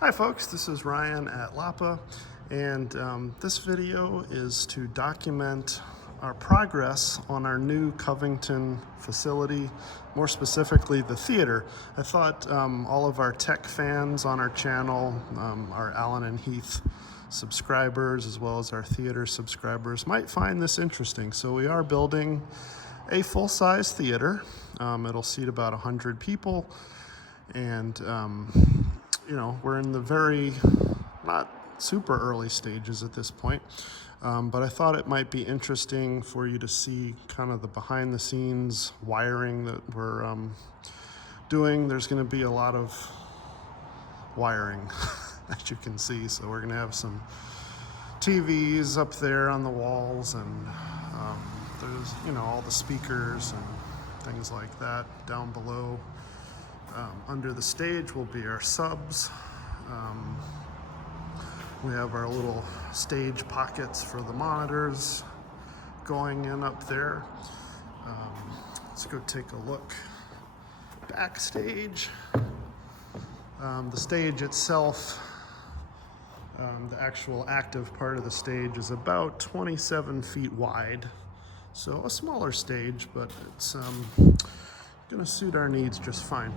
Hi folks, this is Ryan at Lapa, and this video is to document our progress on our new Covington facility, more specifically the theater. I thought all of our tech fans on our channel, our Allen and Heath subscribers, as well as our theater subscribers, might find this interesting. So we are building a full-size theater. It'll seat about 100 people, and you know, we're in the very, not super early stages at this point, but I thought it might be interesting for you to see kind of the behind the scenes wiring that we're doing. There's going to be a lot of wiring, as you can see. So we're going to have some TVs up there on the walls, and there's, you know, all the speakers and things like that down below. Under the stage will be our subs. We have our little stage pockets for the monitors going in up there. Let's go take a look backstage. The stage itself, the actual active part of the stage, is about 27 feet wide. So a smaller stage, but it's gonna suit our needs just fine.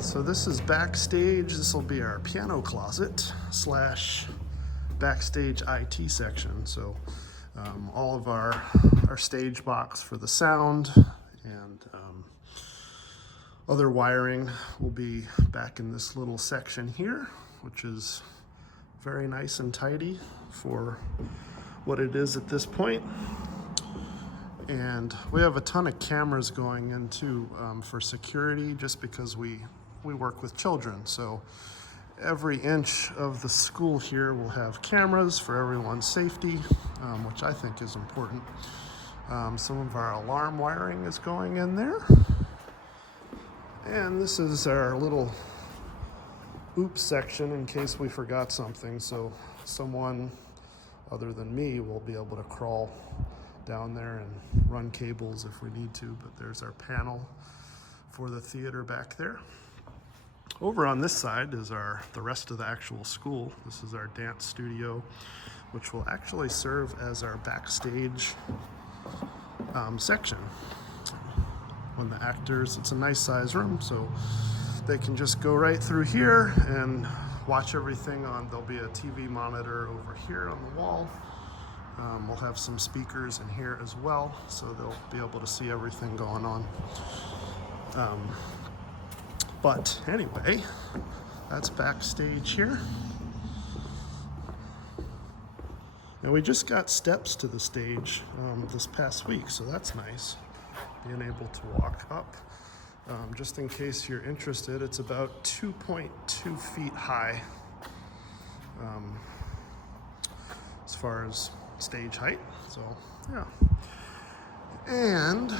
So this is backstage. This will be our piano closet / backstage IT section. So all of our stage box for the sound and other wiring will be back in this little section here, which is very nice and tidy for what it is at this point. And we have a ton of cameras going into for security, just because we work with children. So every inch of the school here will have cameras for everyone's safety, which I think is important. Some of our alarm wiring is going in there. And this is our little oops section in case we forgot something. So someone other than me will be able to crawl down there and run cables if we need to. But there's our panel for the theater back there. Over on this side is the rest of the actual school. This is our dance studio, which will actually serve as our backstage section. When the actors, it's a nice size room, so they can just go right through here and watch everything on. There'll be a TV monitor over here on the wall. We'll have some speakers in here as well, so they'll be able to see everything going on. But anyway, that's backstage here. And we just got steps to the stage this past week, so that's nice, being able to walk up. Just in case you're interested, it's about 2.2 feet high as far as stage height. So yeah, and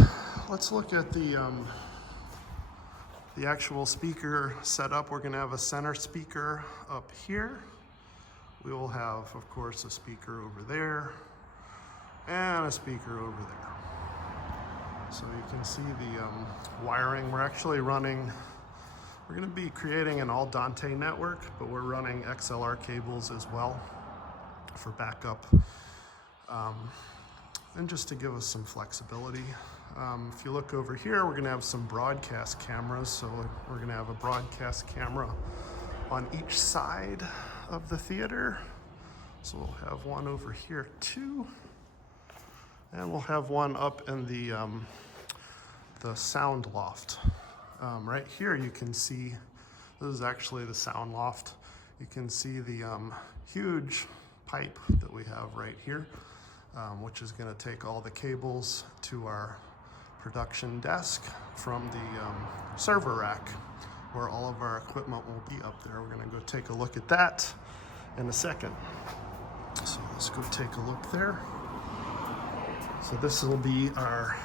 let's look at the actual speaker setup. We're going to have a center speaker up here. We will have, of course, a speaker over there and a speaker over there. So you can see the wiring. We're actually running, we're going to be creating an all Dante network, but we're running XLR cables as well for backup. And just to give us some flexibility. If you look over here, we're going to have some broadcast cameras. So we're going to have a broadcast camera on each side of the theater. So we'll have one over here too. And we'll have one up in the sound loft. Right here you can see, this is actually the sound loft. You can see the huge pipe that we have right here, which is going to take all the cables to our production desk from the server rack, where all of our equipment will be up there. We're going to go take a look at that in a second. So let's go take a look there. So this will be our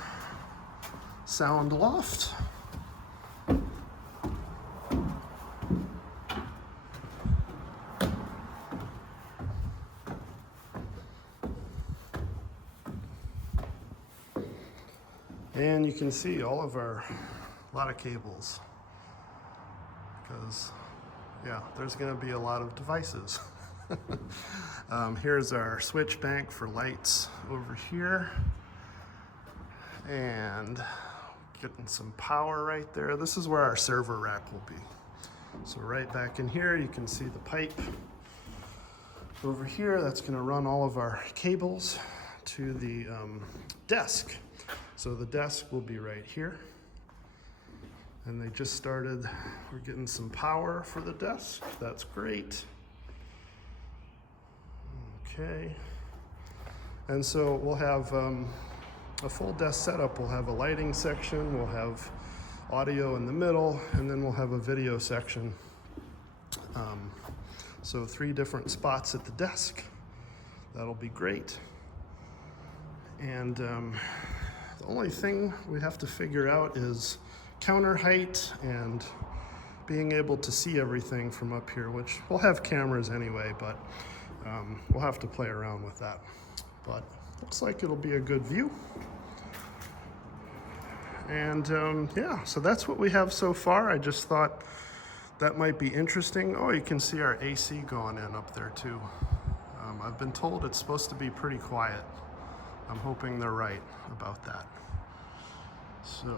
sound loft. And you can see all of a lot of cables, because Yeah, there's going to be a lot of devices. Here's our switch bank for lights over here. And getting some power right there. This is where our server rack will be. So right back in here, you can see the pipe over here. That's going to run all of our cables to the desk. So the desk will be right here. And they just started, we're getting some power for the desk. That's great. Okay. And so we'll have a full desk setup. We'll have a lighting section, we'll have audio in the middle, and then we'll have a video section. So 3 different spots at the desk. That'll be great. And the only thing we have to figure out is counter height and being able to see everything from up here, which we'll have cameras anyway, but we'll have to play around with that. But looks like it'll be a good view. And yeah, so that's what we have so far. I just thought that might be interesting. Oh, you can see our AC going in up there too. I've been told it's supposed to be pretty quiet. I'm hoping they're right about that. So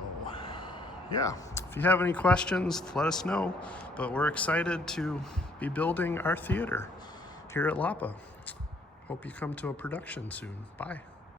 yeah, if you have any questions, let us know. But we're excited to be building our theater here at LAPA. Hope you come to a production soon. Bye.